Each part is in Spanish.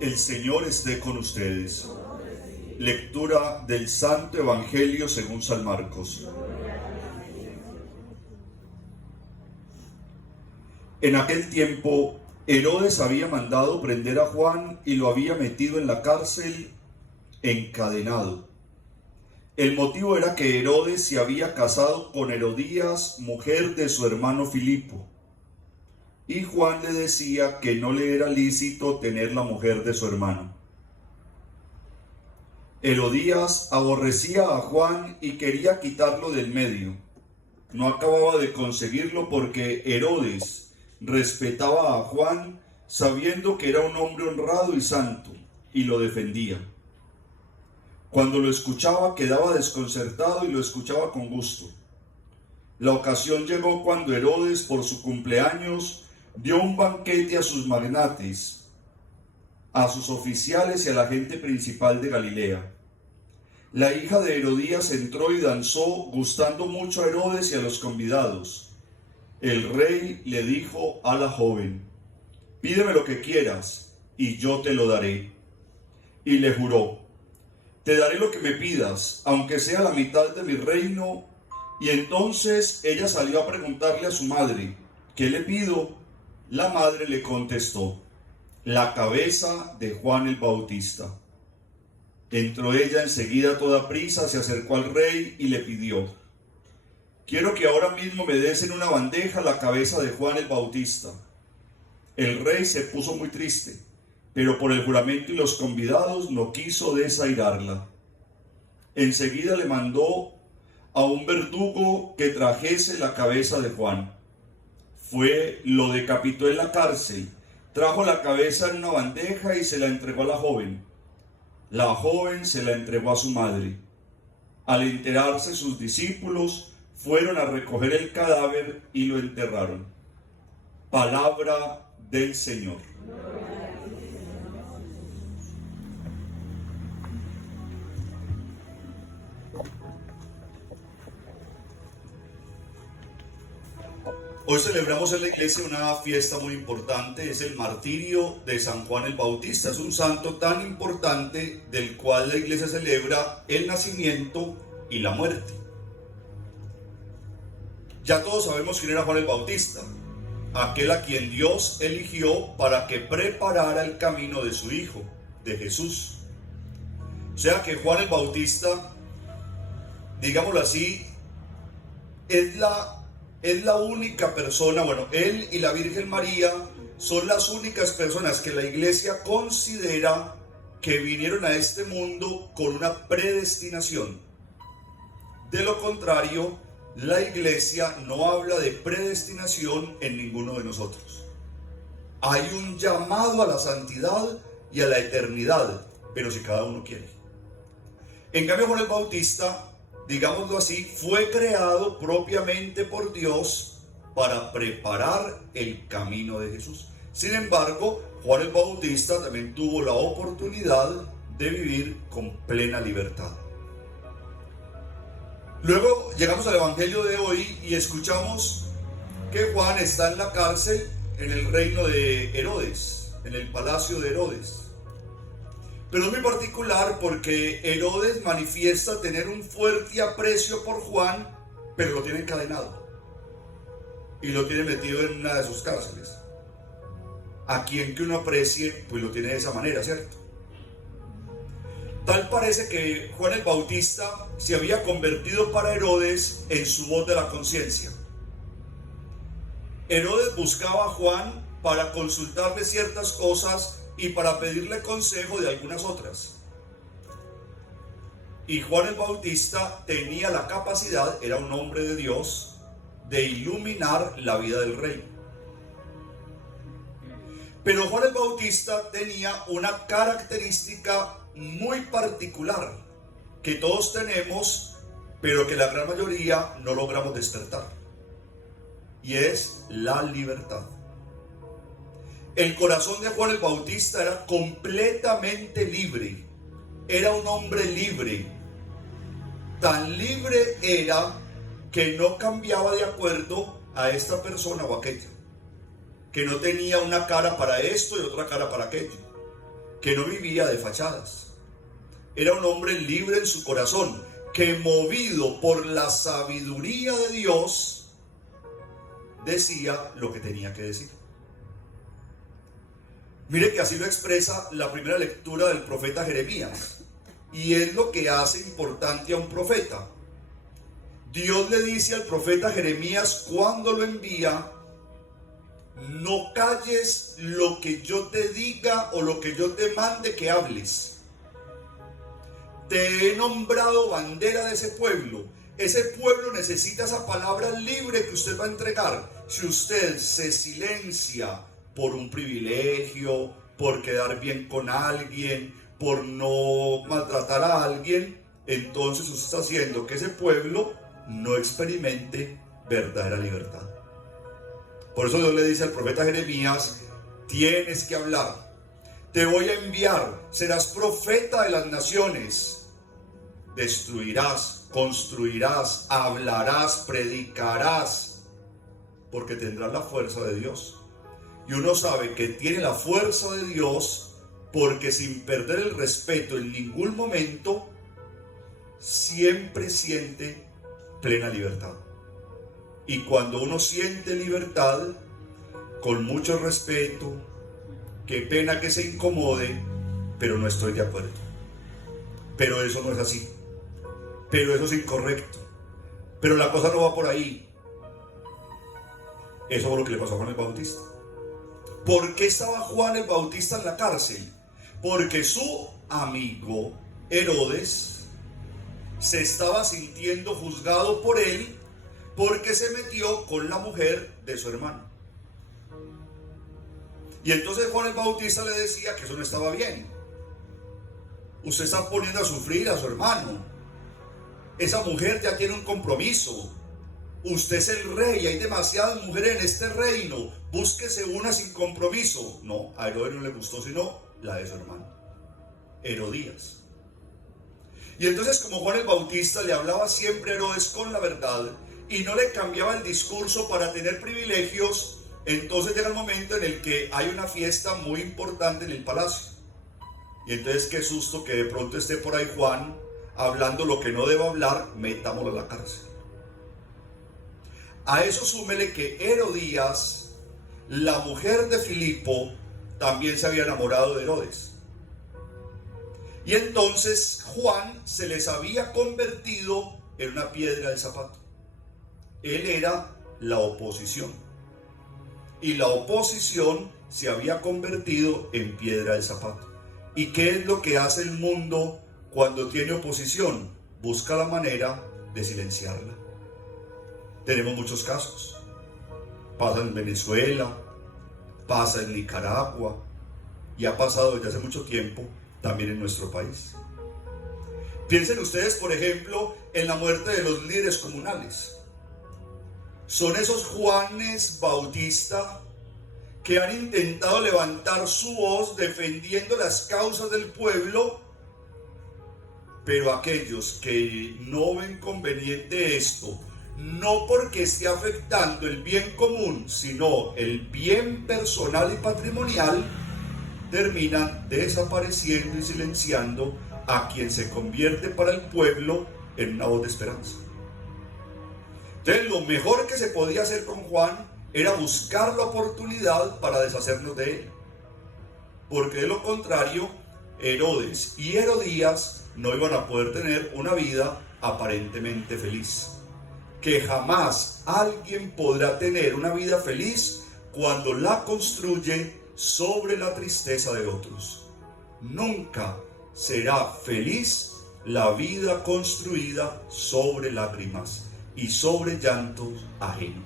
El Señor esté con ustedes. Lectura del Santo Evangelio según San Marcos. En aquel tiempo, Herodes había mandado prender a Juan y lo había metido en la cárcel encadenado. El motivo era que Herodes se había casado con Herodías, mujer de su hermano Filipo. Y Juan le decía que no le era lícito tener la mujer de su hermano. Herodías aborrecía a Juan y quería quitarlo del medio. No acababa de conseguirlo porque Herodes respetaba a Juan sabiendo que era un hombre honrado y santo, y lo defendía. Cuando lo escuchaba quedaba desconcertado y lo escuchaba con gusto. La ocasión llegó cuando Herodes, por su cumpleaños, dio un banquete a sus magnates, a sus oficiales y a la gente principal de Galilea. La hija de Herodías entró y danzó, gustando mucho a Herodes y a los convidados. El rey le dijo a la joven: «Pídeme lo que quieras, y yo te lo daré». Y le juró: «Te daré lo que me pidas, aunque sea la mitad de mi reino». Y entonces ella salió a preguntarle a su madre: «¿Qué le pido?». La madre le contestó: «La cabeza de Juan el Bautista». Entró ella enseguida a toda prisa, se acercó al rey y le pidió: «Quiero que ahora mismo me des en una bandeja la cabeza de Juan el Bautista». El rey se puso muy triste, pero por el juramento y los convidados no quiso desairarla. Enseguida le mandó a un verdugo que trajese la cabeza de Juan. Fue, lo decapitó en la cárcel, trajo la cabeza en una bandeja y se la entregó a la joven. La joven se la entregó a su madre. Al enterarse sus discípulos, fueron a recoger el cadáver y lo enterraron. Palabra del Señor. Hoy celebramos en la iglesia una fiesta muy importante, es el martirio de San Juan el Bautista. Es un santo tan importante del cual la iglesia celebra el nacimiento y la muerte. Ya todos sabemos quién era Juan el Bautista, aquel a quien Dios eligió para que preparara el camino de su Hijo, de Jesús. O sea que Juan el Bautista, digámoslo así, es la única persona, él y la Virgen María son las únicas personas que la iglesia considera que vinieron a este mundo con una predestinación. De lo contrario, la iglesia no habla de predestinación en ninguno de nosotros. Hay un llamado a la santidad y a la eternidad, pero si cada uno quiere. En cambio, Juan el Bautista, digámoslo así, fue creado propiamente por Dios para preparar el camino de Jesús. Sin embargo, Juan el Bautista también tuvo la oportunidad de vivir con plena libertad. Luego llegamos al Evangelio de hoy y escuchamos que Juan está en la cárcel en el reino de Herodes, en el palacio de Herodes. Pero es muy particular porque Herodes manifiesta tener un fuerte aprecio por Juan, pero lo tiene encadenado y lo tiene metido en una de sus cárceles. A quien que uno aprecie, pues lo tiene de esa manera, ¿cierto? Tal parece que Juan el Bautista se había convertido para Herodes en su voz de la conciencia. Herodes buscaba a Juan para consultarle ciertas cosas y para pedirle consejo de algunas otras. Y Juan el Bautista tenía la capacidad, era un hombre de Dios, de iluminar la vida del rey. Pero Juan el Bautista tenía una característica muy particular que todos tenemos, pero que la gran mayoría no logramos despertar, y es la libertad. El corazón de Juan el Bautista era completamente libre, era un hombre libre. Tan libre era que no cambiaba de acuerdo a esta persona o aquella, que no tenía una cara para esto y otra cara para aquello. que no vivía de fachadas. Era un hombre libre en su corazón, que movido por la sabiduría de Dios, decía lo que tenía que decir. Mire que así lo expresa la primera lectura del profeta Jeremías. Y es lo que hace importante a un profeta. Dios le dice al profeta Jeremías cuando lo envía: no calles lo que yo te diga o lo que yo te mande que hables. Te he nombrado bandera de ese pueblo. Ese pueblo necesita esa palabra libre que usted va a entregar. Si usted se silencia por un privilegio, por quedar bien con alguien, por no maltratar a alguien, entonces usted está haciendo que ese pueblo no experimente verdadera libertad. Por eso Dios le dice al profeta Jeremías: tienes que hablar, te voy a enviar, serás profeta de las naciones, destruirás, construirás, hablarás, predicarás, porque tendrás la fuerza de Dios. Y uno sabe que tiene la fuerza de Dios porque, sin perder el respeto en ningún momento, siempre siente plena libertad. Y cuando uno siente libertad, con mucho respeto, qué pena que se incomode, pero no estoy de acuerdo. Pero eso no es así. Pero eso es incorrecto. Pero la cosa no va por ahí. Eso fue lo que le pasó a Juan el Bautista. ¿Por qué estaba Juan el Bautista en la cárcel? Porque su amigo Herodes se estaba sintiendo juzgado por él porque se metió con la mujer de su hermano. Y entonces Juan el Bautista le decía que eso no estaba bien. Usted está poniendo a sufrir a su hermano. Esa mujer ya tiene un compromiso. Usted es el rey, hay demasiadas mujeres en este reino. Búsquese una sin compromiso. No, a Herodes no le gustó sino la de su hermano, Herodías. Y entonces, como Juan el Bautista le hablaba siempre a Herodes con la verdad y no le cambiaba el discurso para tener privilegios, entonces llega el momento en el que hay una fiesta muy importante en el palacio. Y entonces qué susto que de pronto esté por ahí Juan hablando lo que no debe hablar, metámoslo a la cárcel. A eso súmele que Herodías, la mujer de Filipo, también se había enamorado de Herodes. Y entonces Juan se les había convertido en una piedra del zapato. Él era la oposición. Y la oposición se había convertido en piedra del zapato. ¿Y qué es lo que hace el mundo cuando tiene oposición? Busca la manera de silenciarla. Tenemos muchos casos. Pasa en Venezuela, pasa en Nicaragua y ha pasado desde hace mucho tiempo también en nuestro país. Piensen ustedes, por ejemplo, en la muerte de los líderes comunales. Son esos Juanes Bautista que han intentado levantar su voz defendiendo las causas del pueblo, pero aquellos que no ven conveniente esto, no porque esté afectando el bien común, sino el bien personal y patrimonial, terminan desapareciendo y silenciando a quien se convierte para el pueblo en una voz de esperanza. Entonces, lo mejor que se podía hacer con Juan era buscar la oportunidad para deshacernos de él. Porque de lo contrario, Herodes y Herodías no iban a poder tener una vida aparentemente feliz. Que jamás alguien podrá tener una vida feliz cuando la construye sobre la tristeza de otros. Nunca será feliz la vida construida sobre lágrimas y sobre llantos ajenos.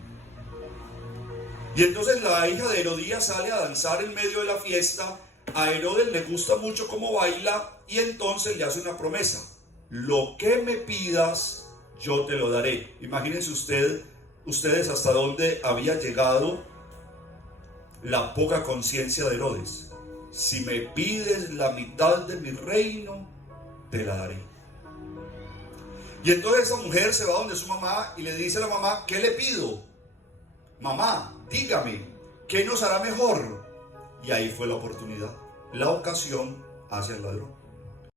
Y entonces la hija de Herodías sale a danzar en medio de la fiesta. A Herodes le gusta mucho cómo baila y entonces le hace una promesa: lo que me pidas, yo te lo daré. Imagínense ustedes hasta dónde había llegado la poca conciencia de Herodes. Si me pides la mitad de mi reino, te la daré. Y entonces esa mujer se va donde su mamá y le dice a la mamá: ¿qué le pido? Mamá, dígame, ¿qué nos hará mejor? Y ahí fue la oportunidad. la ocasión hace al ladrón.